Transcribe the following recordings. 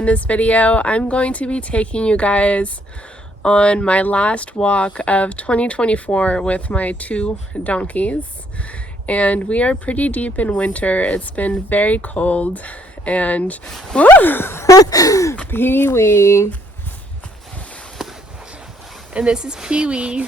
In this video, I'm going to be taking you guys on my last walk of 2024 with my 2 donkeys. And we are pretty deep in winter. It's been very cold and woo! Pee-wee. And this is Pee-wee.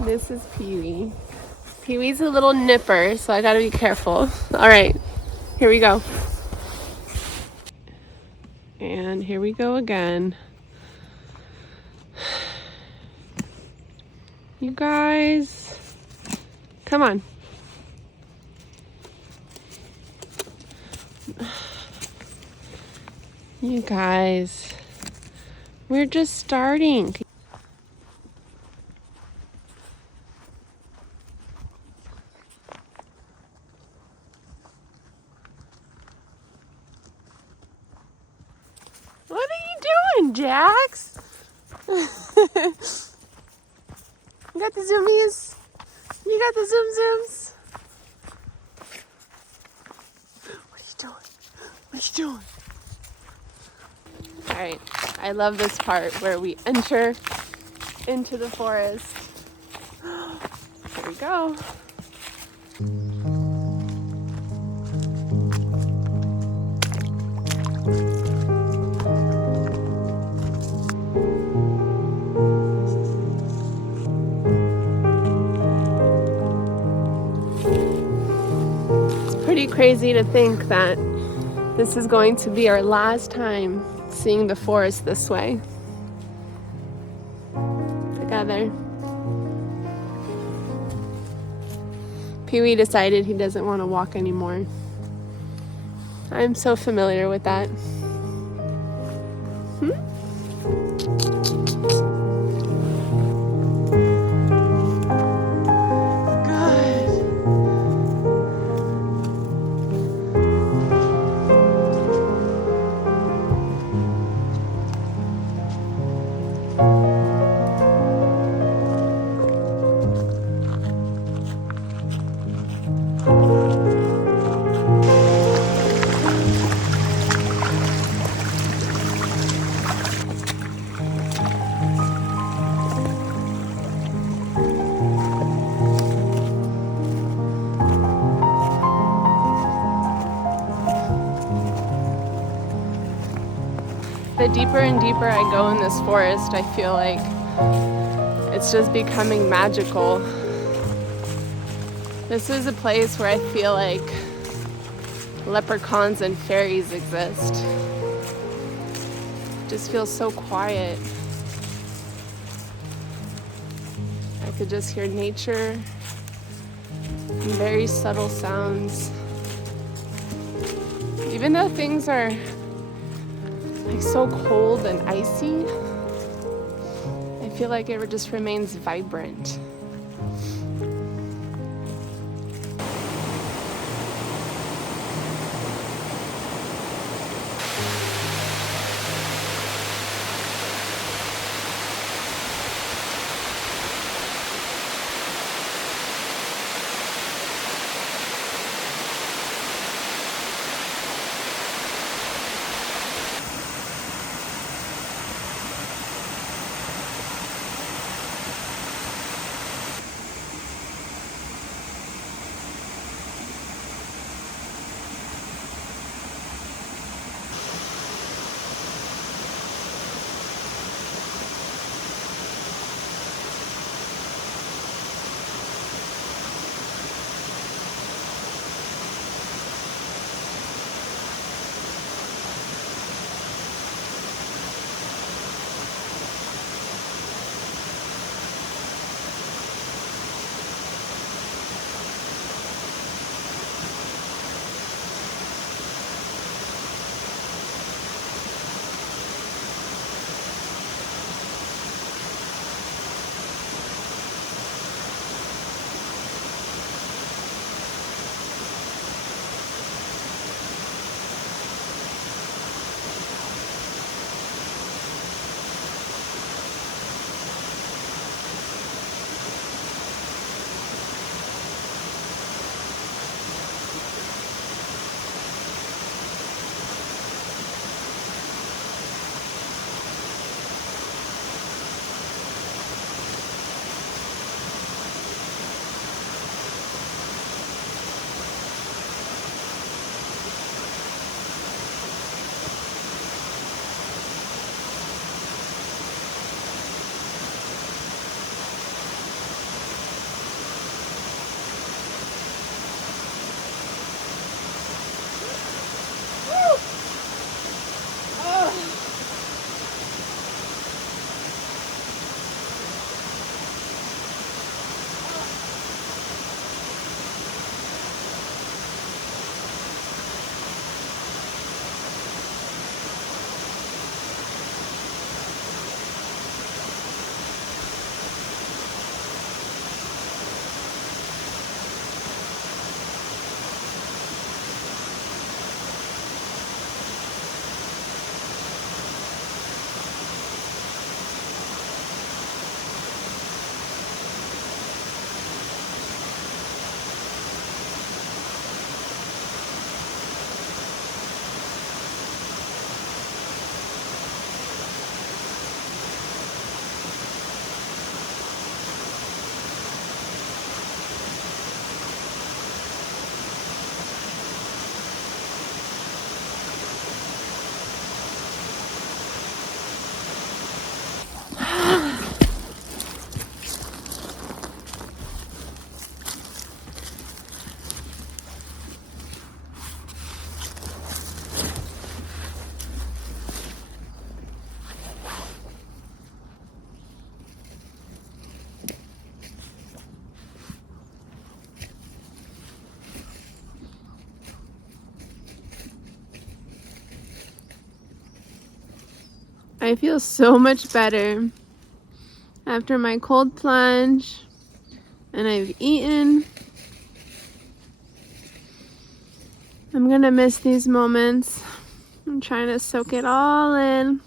This is Pee-wee. Pee-wee's a little nipper, so I gotta be careful. All right, here we go. And here we go again. You guys, come on. You guys, we're just starting. What are you doing, Jax? You got the zoomies? You got the zoom zooms? What are you doing? What are you doing? All right, I love this part where we enter into the forest. Here we go. Pretty crazy to think that this is going to be our last time seeing the forest this way together. Pee-wee decided he doesn't want to walk anymore. I'm so familiar with that. The deeper and deeper I go in this forest, I feel like it's just becoming magical. This is a place where I feel like leprechauns and fairies exist. It just feels so quiet. I could just hear nature and very subtle sounds. Even though things are like so cold and icy, I feel like it just remains vibrant. I feel so much better after my cold plunge, and I've eaten. I'm gonna miss these moments. I'm trying to soak it all in,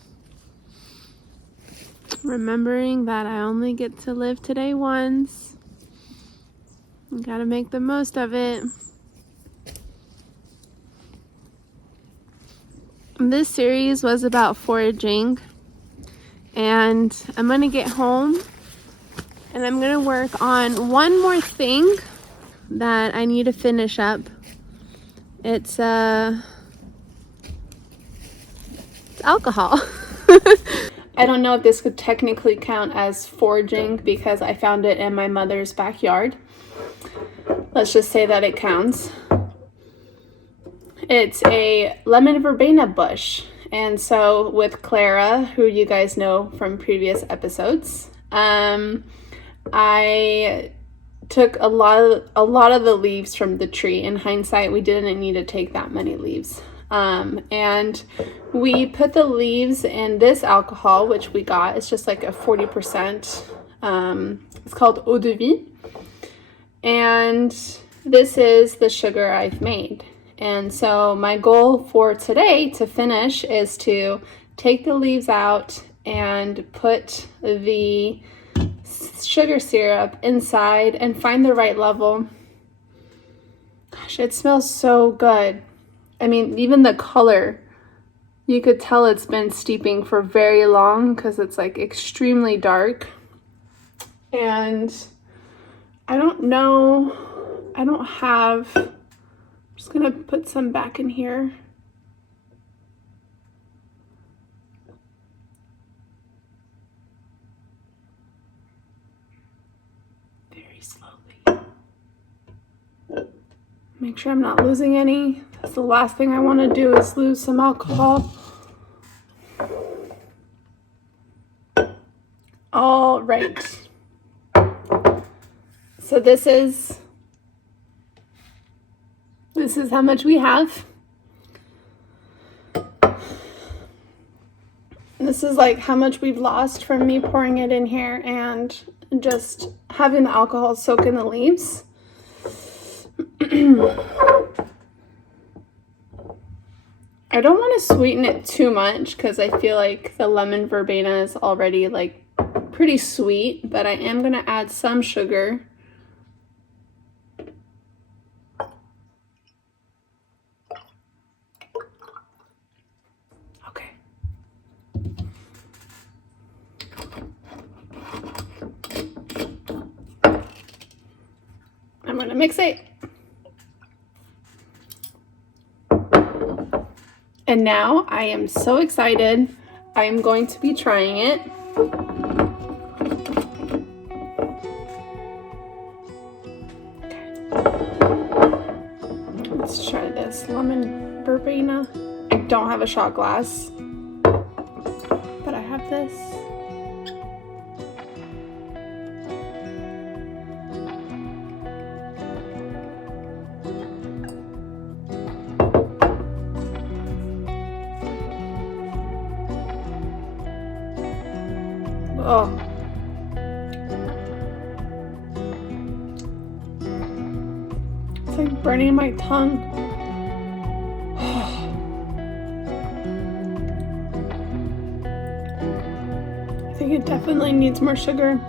remembering that I only get to live today once. You gotta make the most of it. This series was about foraging, and I'm gonna get home and I'm gonna work on one more thing that I need to finish up. It's alcohol. I don't know if this could technically count as foraging because I found it in my mother's backyard. Let's just say that it counts. It's a lemon verbena bush. And so with Clara, who you guys know from previous episodes, I took a lot of the leaves from the tree. In hindsight, we didn't need to take that many leaves. And we put the leaves in this alcohol, which we got. It's just like a 40%. It's called eau de vie. And this is the sugar I've made. And so my goal for today to finish is to take the leaves out and put the sugar syrup inside and find the right level. Gosh, it smells so good. I mean, even the color, you could tell it's been steeping for very long because it's like extremely dark. And I don't know, I'm just gonna put some back in here. Very slowly. Make sure I'm not losing any. That's the last thing I want to do is lose some alcohol. All right. So this is how much we have. This is like how much we've lost from me pouring it in here and just having the alcohol soak in the leaves. I don't want to sweeten it too much because I feel like the lemon verbena is already like pretty sweet, but I am going to add some sugar. Okay. I'm going to mix it. And now I am so excited. I am going to be trying it. Okay. Let's try this lemon verbena. I don't have a shot glass, but I have this. Oh. It's like burning my tongue. I think it definitely needs more sugar.